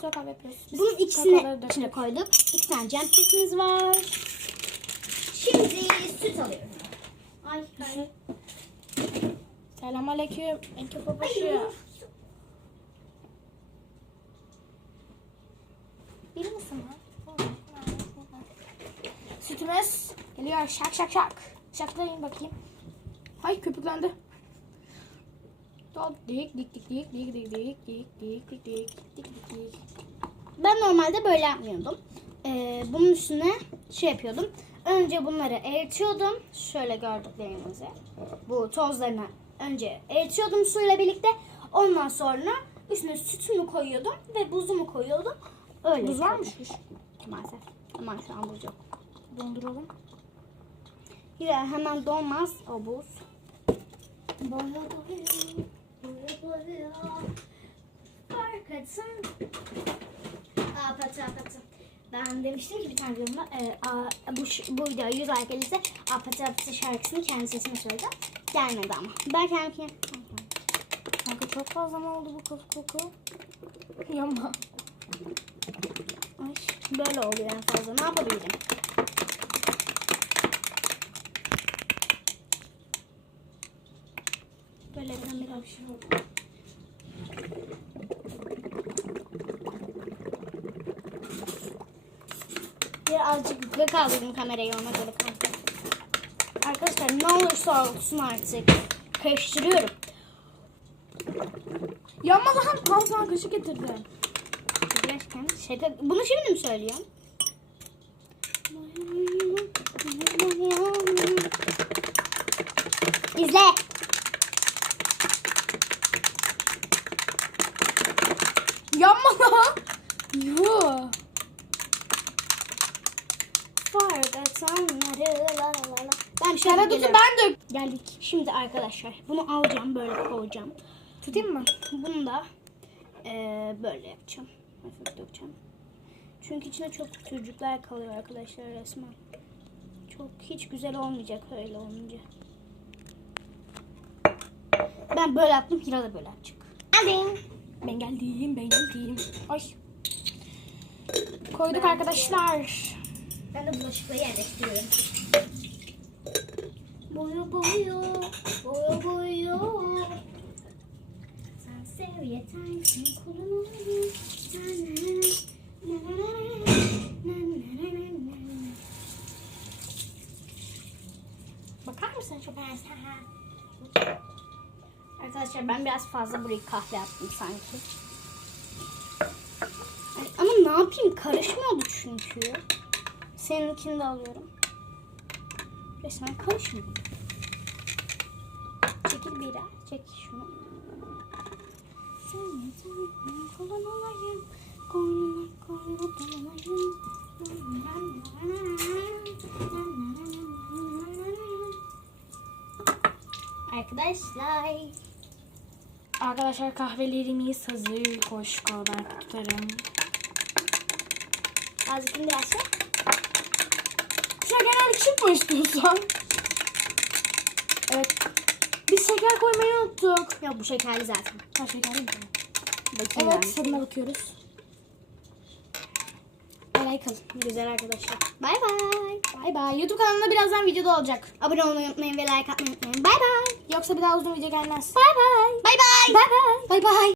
soğuk kahve yapıyoruz. Biz Bunun ikisini içine koyduk. İki tane cam setimiz var. Şimdi süt alıyorum. Ay hayır. Selamünaleyküm. Enki babaşı. Bilir misin lan? Sütümüz geliyor. Şak şak şak. Şaklayın bakayım. Hay köpüklendi. Dik dik dik dik dik dik dik dik dik dik dik dik dik. Ben normalde böyle yapmıyordum. Ee, bunun üstüne şey yapıyordum. Önce bunları eritiyordum. Şöyle gördüklerinizi. Bu tozlarını önce eritiyordum suyla birlikte. Ondan sonra üstüne sütümü koyuyordum ve buzumu koyuyordum. Öyle Buz yapıyordum. varmış. Maalesef. Ama şu an buz yok. Donduralım. Ya hemen donmaz o buz. Boya boya. Fark etsin. Apatı apatı. Ben demiştim ki bir tane videomda e, a, bu, bu videoya 100 like gelirse Apatı apatı şarkısını kendi sesime söyleyeceğim. Gelmedi ama. Ben kendim Kanka çok fazla mı oldu bu koku koku? Yama. Ay, böyle oluyor en fazla. Ne yapabilirim? Böyle bir bir şey Birazcık yukarı kaldırdım kamerayı ona göre kanka. Arkadaşlar ne olursa olsun artık. Karıştırıyorum. Yama lan tam sana kaşık getirdim. Gerçekten şaka. Bunu şimdi mi söylüyorum? İzle. Yanma lan. Yuh. Ben şöyle Kara tutu geliyorum. ben dök. Geldik. Şimdi arkadaşlar bunu alacağım böyle koyacağım. Tutayım mı? Bunu da eee, böyle yapacağım. Hafif dökeceğim. Çünkü içine çok çocuklar kalıyor arkadaşlar resmen. Çok hiç güzel olmayacak öyle olunca. Ben böyle yaptım. Hira da böyle yapacak. Geldim. Ben geldim, ben geldim. Ay. Koyduk arkadaşlar. Ben de bulaşıkları yerleştiriyorum. Boyu boyu, boyu. Sen sev yeter ki kulun olayım. Bakar mısın çok Arkadaşlar ben biraz fazla burayı kahve yaptım sanki. Ay, Ama ne yapayım karışmıyordu çünkü. Seninkini de alıyorum. Resmen karışmıyor birazcık şunu. Seni seni kullan olayım. Koynuna koyuna dolanayım. Arkadaşlar. Arkadaşlar kahvelerimiz hazır. Koş koy ben tutarım. Azıcık biraz şey. Şekerler çıkmış diyorsan. Evet biz şeker koymayı unuttuk. Yok bu şekerli zaten. Ha şekerli mi? Bakayım Evet, ben. tadına bakıyoruz. Like Güzel arkadaşlar. Bay bay. Bay bay. YouTube kanalında birazdan videoda olacak. Abone olmayı unutmayın ve like atmayı unutmayın. Bay bay. Yoksa bir daha uzun video gelmez. Bay bay. Bay bay. Bay bay. Bay bay.